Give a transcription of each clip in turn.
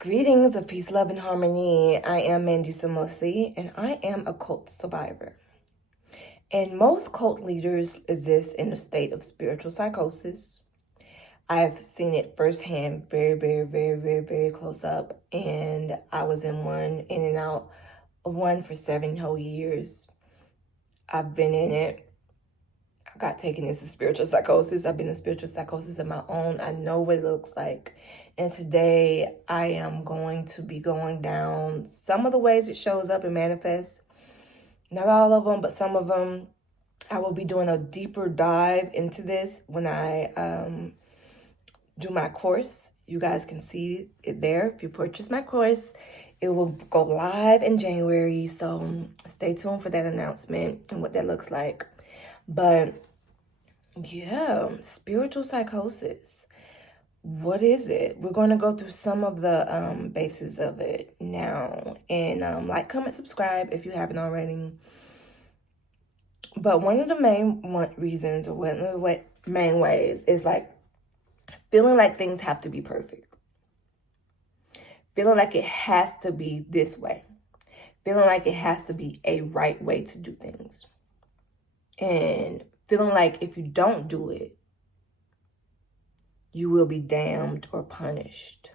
Greetings of peace, love, and harmony. I am Mandy Samosi, and I am a cult survivor. And most cult leaders exist in a state of spiritual psychosis. I've seen it firsthand, very close up, and I was in and out of one for 7 whole years. I've been in it. I got taken into spiritual psychosis. I've been in spiritual psychosis of my own. I know what it looks like. And today I am going to be going down some of the ways it shows up and manifests. Not all of them, but some of them. I will be doing a deeper dive into this when I do my course. You guys can see it there. If you purchase my course, it will go live in January. So stay tuned for that announcement and what that looks like. But yeah, spiritual psychosis. What is it? We're going to go through some of the bases of it now. And like, comment, subscribe if you haven't already. But one of the main reasons, or one of the main ways, is like feeling like things have to be perfect. Feeling like it has to be this way. Feeling like it has to be a right way to do things. And feeling like if you don't do it, you will be damned or punished.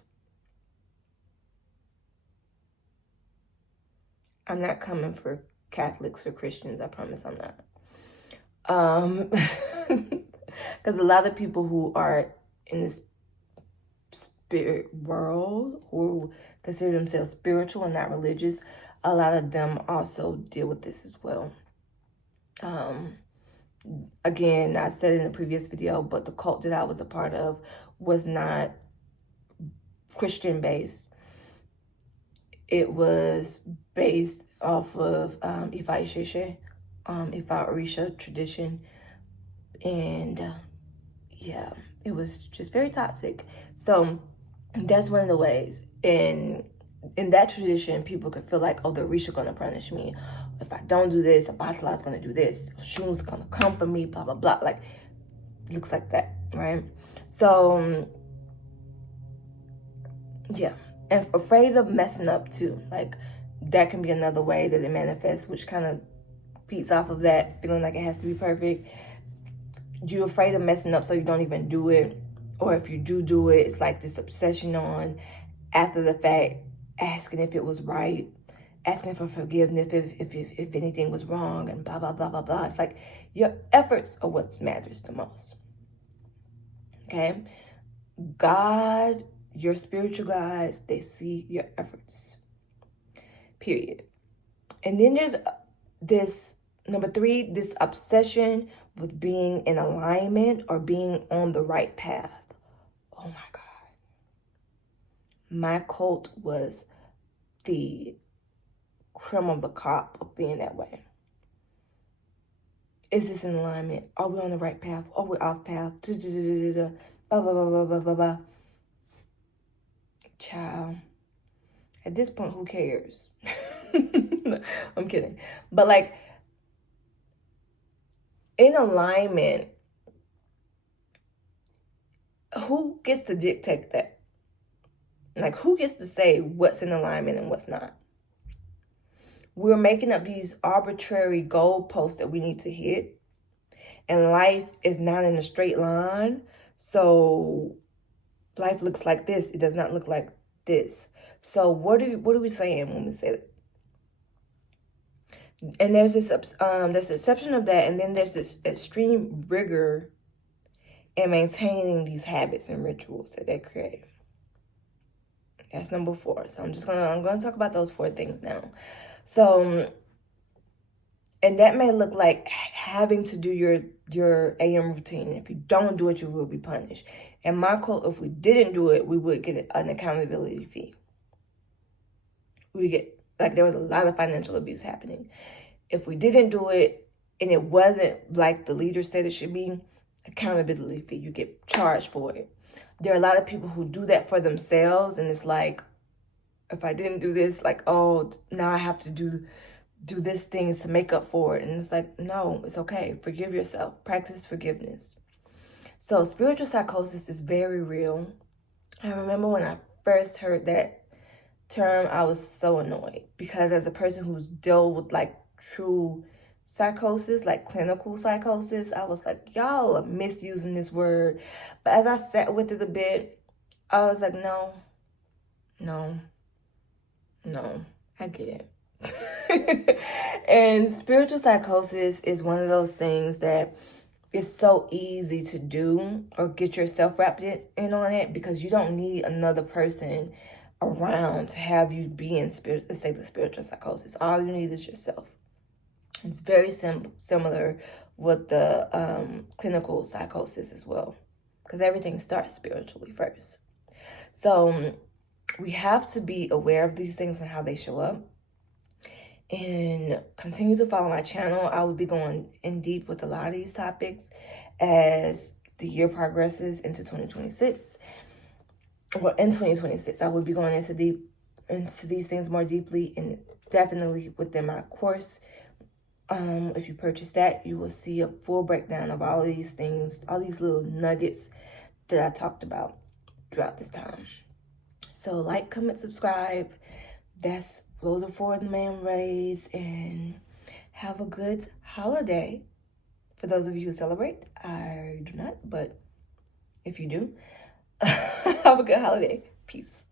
I'm not coming for Catholics or Christians. I promise I'm not. Because a lot of people who are in this spirit world, who consider themselves spiritual and not religious, a lot of them also deal with this as well. Again, I said in a previous video, but the cult that I was a part of was not Christian based. It was based off of Ifa Isheshe, Ifa Orisha tradition. And yeah, it was just very toxic. So that's one of the ways. In that tradition, people could feel like, oh, the Orisha gonna punish me. If I don't do this, Abatala's gonna do this. Shun's gonna come for me, blah, blah, blah. Like, looks like that, right? So, yeah. And afraid of messing up too. Like, that can be another way that it manifests, which kind of feeds off of that, feeling like it has to be perfect. You're afraid of messing up, so you don't even do it. Or if you do it, it's like this obsession on, after the fact, asking if it was right, asking for forgiveness if anything was wrong, and blah, blah, blah, blah, blah. It's like your efforts are what matters the most. Okay? God, your spiritual guides, they see your efforts. Period. And then there's this, number 3, this obsession with being in alignment or being on the right path. Oh my God. My cult was the creme of the crop of being that way. Is this in alignment? Are we on the right path? Are we off path? Blah, blah, blah, blah, blah, blah, blah. Child. At this point, who cares? I'm kidding. But like, in alignment, who gets to dictate that? Like, who gets to say what's in alignment and what's not? We're making up these arbitrary goalposts that we need to hit. And life is not in a straight line. So life looks like this. It does not look like this. So what are we saying when we say that? And there's this exception of that. And then there's this extreme rigor in maintaining these habits and rituals that they create. That's number 4. So I'm going to talk about those 4 things now. So, and that may look like having to do your AM routine. If you don't do it, you will be punished. And my cult, if we didn't do it, we would get an accountability fee. There was a lot of financial abuse happening. If we didn't do it and it wasn't like the leader said it should be, accountability fee, you get charged for it. There are a lot of people who do that for themselves, and it's like, if I didn't do this, like, oh, now I have to do this thing to make up for it. And it's like, no, it's okay. Forgive yourself. Practice forgiveness. So spiritual psychosis is very real. I remember when I first heard that term, I was so annoyed because as a person who's dealt with like true psychosis, like clinical psychosis, I was like, y'all are misusing this word. But as I sat with it a bit, I was like, no, I get it. And spiritual psychosis is one of those things that it's so easy to do or get yourself wrapped in on it because you don't need another person around to have you be in spirit, let's say the spiritual psychosis. All you need is yourself. It's very similar with the clinical psychosis as well, because everything starts spiritually first. So we have to be aware of these things and how they show up. And continue to follow my channel. I will be going in deep with a lot of these topics as the year progresses into 2026. Well, in 2026, I will be going into these things more deeply, and definitely within my course. If you purchase that, you will see a full breakdown of all of these things, all these little nuggets that I talked about throughout this time. So like, comment, subscribe. Those are for the man rays, and have a good holiday. For those of you who celebrate, I do not, but if you do, have a good holiday. Peace.